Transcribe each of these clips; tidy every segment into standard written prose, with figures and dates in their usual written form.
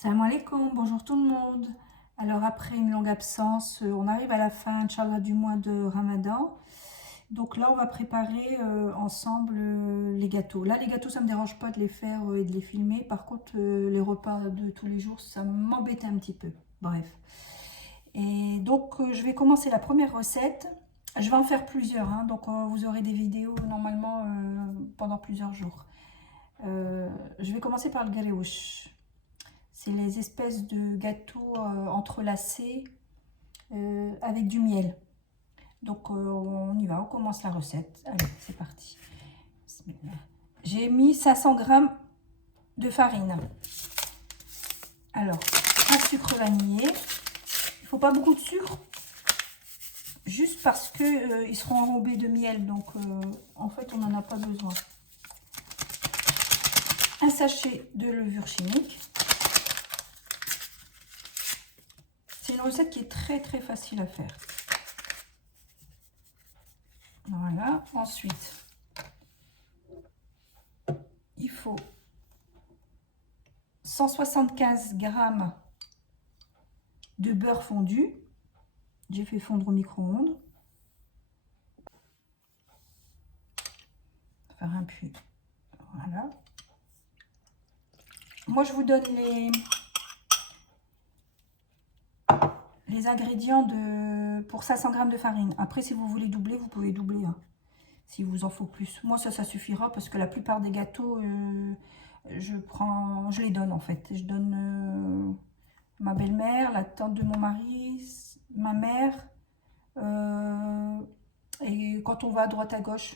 Salam alaikum, bonjour tout le monde. Alors après une longue absence, on arrive à la fin, Inch'Allah, du mois de Ramadan. Donc là, on va préparer ensemble les gâteaux. Là, les gâteaux, ça ne me dérange pas de les faire et de les filmer. Par contre, les repas de tous les jours, ça m'embête un petit peu. Bref. Et donc, je vais commencer la première recette. Je vais en faire plusieurs, hein, donc vous aurez des vidéos normalement pendant plusieurs jours. Je vais commencer par le garéouche. C'est les espèces de gâteaux entrelacés avec du miel. Donc on y va, on commence la recette. Allez, c'est parti. J'ai mis 500 g de farine. Alors, un sucre vanillé. Il ne faut pas beaucoup de sucre, juste parce que ils seront enrobés de miel. Donc en fait, on n'en a pas besoin. Un sachet de levure chimique. C'est une recette qui est très facile à faire. Voilà. Ensuite, il faut 175 g de beurre fondu. J'ai fait fondre au micro-ondes. Faire un puits. Voilà. Moi, je vous donne les ingrédients pour 500 g de farine. Après, si vous voulez doubler, vous pouvez doubler. Hein, si vous en faut plus. Moi, ça suffira parce que la plupart des gâteaux, je les donne en fait. Je donne ma belle-mère, la tante de mon mari, ma mère. Et quand on va à droite à gauche,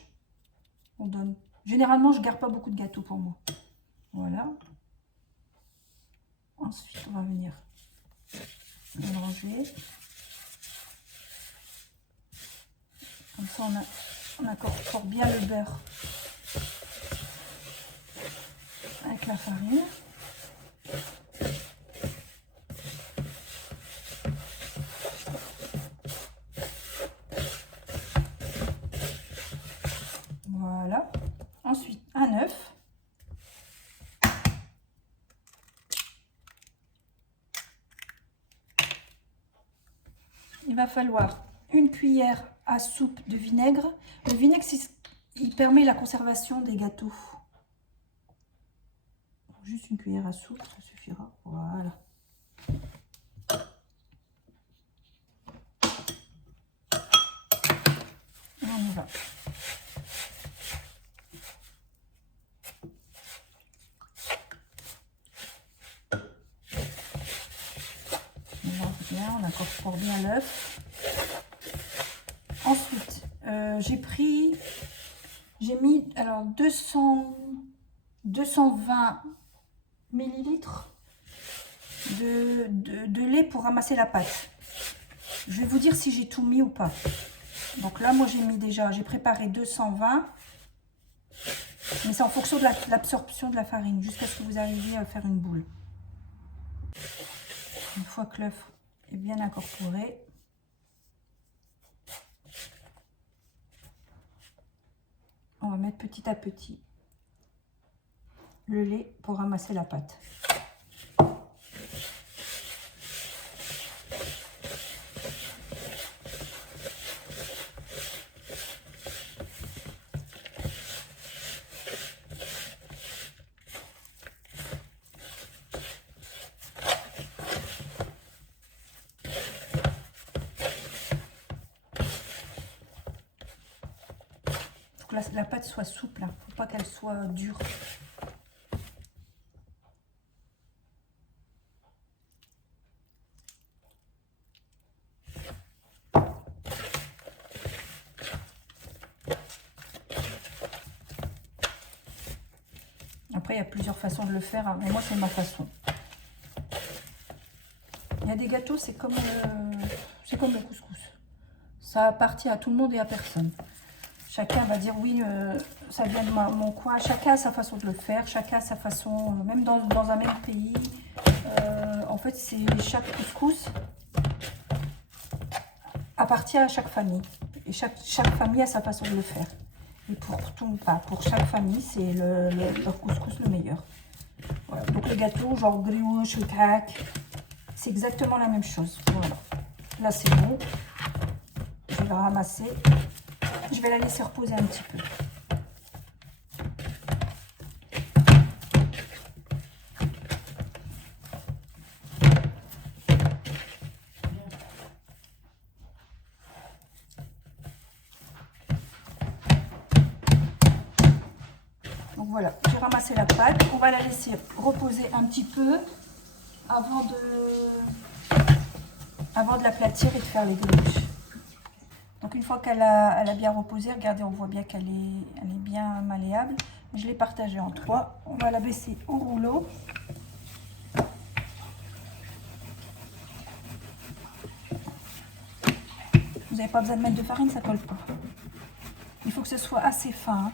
on donne. Généralement, je garde pas beaucoup de gâteaux pour moi. Voilà. Ensuite, on va venir mélanger. Comme ça, on incorpore bien le beurre avec la farine. Voilà. Ensuite, un œuf. Il va falloir une cuillère à soupe de vinaigre. Le vinaigre, il permet la conservation des gâteaux. Juste une cuillère à soupe, ça suffira. Voilà. Et on y va. On incorpore bien l'œuf. Ensuite, j'ai mis alors 220 millilitres de lait pour ramasser la pâte. Je vais vous dire si j'ai tout mis ou pas. Donc là, moi j'ai préparé 220, mais c'est en fonction de l'absorption de la farine, jusqu'à ce que vous arriviez à faire une boule. Une fois que l'œuf est bien incorporé, on va mettre petit à petit le lait pour ramasser la pâte. La pâte soit souple, il ne faut pas qu'elle soit dure. Après, il y a plusieurs façons de le faire, hein, mais moi, c'est ma façon. Il y a des gâteaux, c'est comme le couscous. Ça appartient à tout le monde et à personne. Chacun va dire oui, ça vient de mon coin. Chacun a sa façon de le faire. Chacun a sa façon, même dans un même pays. En fait, chaque couscous appartient à chaque famille. Et chaque famille a sa façon de le faire. Et pour chaque famille, c'est leur couscous le meilleur. Voilà. Donc le gâteau, genre brioche ou crack, c'est exactement la même chose. Voilà. Là c'est bon. Je vais le ramasser. Je vais la laisser reposer un petit peu. Donc voilà, j'ai ramassé la pâte. On va la laisser reposer un petit peu avant de l'aplatir et de faire les brioches. Donc une fois qu'elle a bien reposé, regardez, on voit bien qu'elle est bien malléable. Je l'ai partagée en 3. On va la baisser au rouleau. Vous n'avez pas besoin de mettre de farine, ça colle pas. Il faut que ce soit assez fin.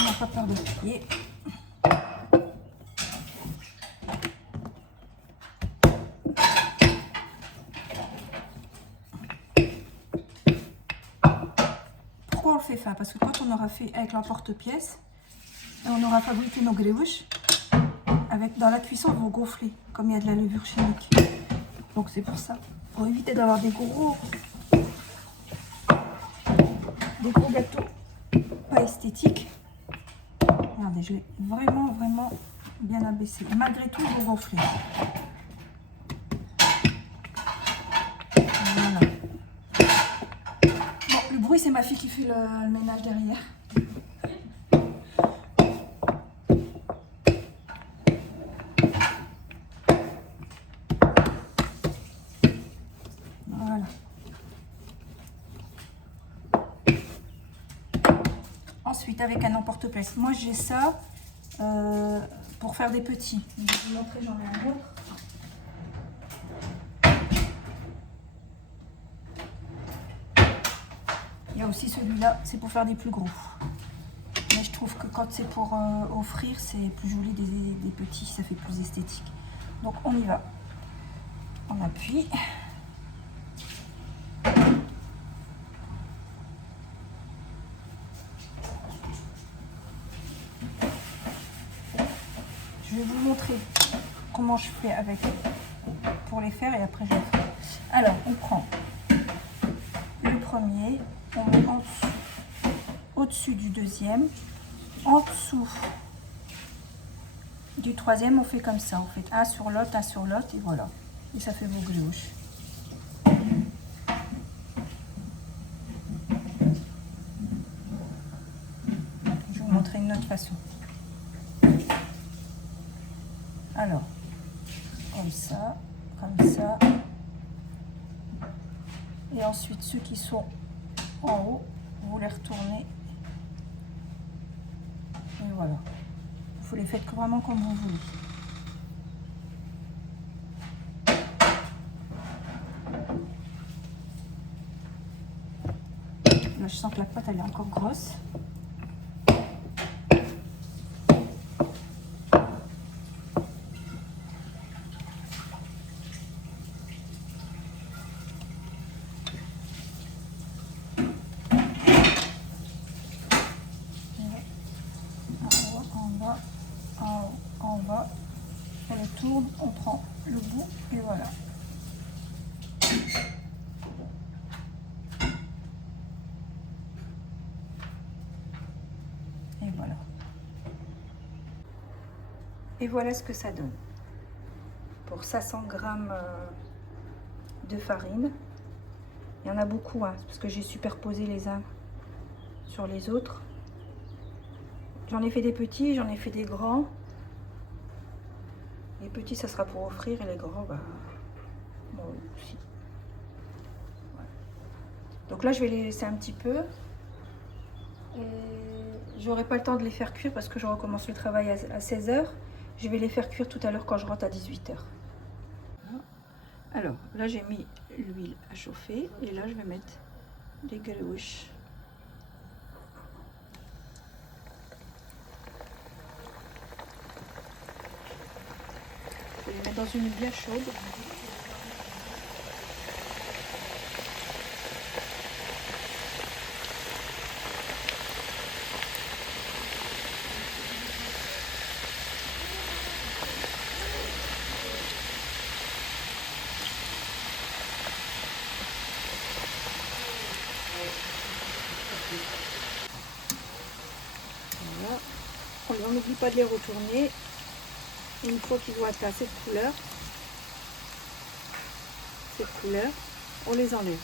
On n'a pas peur de plier. Pourquoi on le fait fin? Parce que quand on aura fait avec l'emporte-pièce, on aura fabriqué nos gréouches, dans la cuisson, elles vont gonfler, comme il y a de la levure chimique. Donc c'est pour ça, pour éviter d'avoir des gros gâteaux pas esthétiques. Regardez, je l'ai vraiment bien abaissé. Et malgré tout, ils vont gonfler. Voilà. Bon, le bruit, c'est ma fille qui fait le ménage derrière. Voilà. Ensuite, avec un emporte-pièce, moi j'ai ça pour faire des petits. Je vais vous montrer, j'en ai un autre. Il y a aussi celui-là, c'est pour faire des plus gros. Mais je trouve que quand c'est pour offrir, c'est plus joli des petits, ça fait plus esthétique. Donc on y va. On appuie. Je vais vous montrer comment je fais avec pour les faire et après je les fais. Alors on prend le premier, on met en dessous, au-dessus du deuxième, en dessous du troisième, on fait comme ça, on fait un sur l'autre et voilà. Et ça fait vos brioches. Je vais vous montrer une autre façon. Alors, comme ça. Et ensuite, ceux qui sont en haut, vous les retournez. Et voilà. Vous les faites vraiment comme vous voulez. Là, je sens que la pâte, elle est encore grosse. En bas, on le tourne, on prend le bout et voilà. Et voilà. Et voilà ce que ça donne. Pour 500 g de farine. Il y en a beaucoup, hein, parce que j'ai superposé les uns sur les autres. J'en ai fait des petits, j'en ai fait des grands. Les petits, ça sera pour offrir, et les grands, bah, moi aussi. Voilà. Donc là, je vais les laisser un petit peu. J'aurai pas le temps de les faire cuire parce que je recommence le travail à 16 h. Je vais les faire cuire tout à l'heure quand je rentre à 18 h. Alors là j'ai mis l'huile à chauffer et là je vais mettre les galouches. Je vais les mettre dans une huile bien chaude. Voilà. On n'oublie pas de les retourner. Une fois qu'ils vont atteindre cette couleur, on les enlève.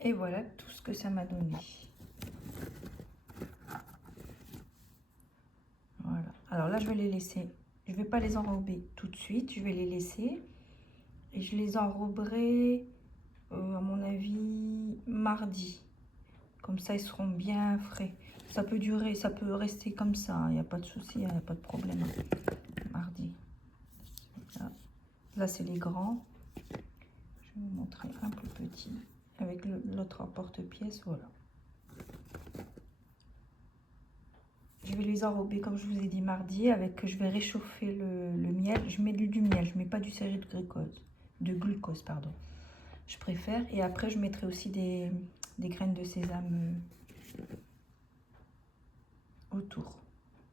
Et voilà tout ce que ça m'a donné. Voilà. Alors là, je vais les laisser. Je ne vais pas les enrober tout de suite. Je vais les laisser. Et je les enroberai, à mon avis, mardi. Comme ça, ils seront bien frais. Ça peut durer, ça peut rester comme ça. Il n'y a pas de souci, il n'y a pas de problème. Mardi. Là c'est les grands. Je vais vous montrer un plus petit. Avec l'autre porte-pièce, voilà. Je vais les enrober, comme je vous ai dit, mardi. Je vais réchauffer le miel. Je mets du miel, je ne mets pas du sirop de glucose, pardon. Je préfère. Et après, je mettrai aussi des graines de sésame autour.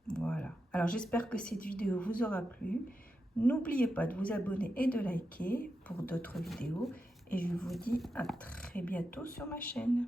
Voilà. Alors, j'espère que cette vidéo vous aura plu. N'oubliez pas de vous abonner et de liker pour d'autres vidéos. Et je vous dis à très bientôt sur ma chaîne.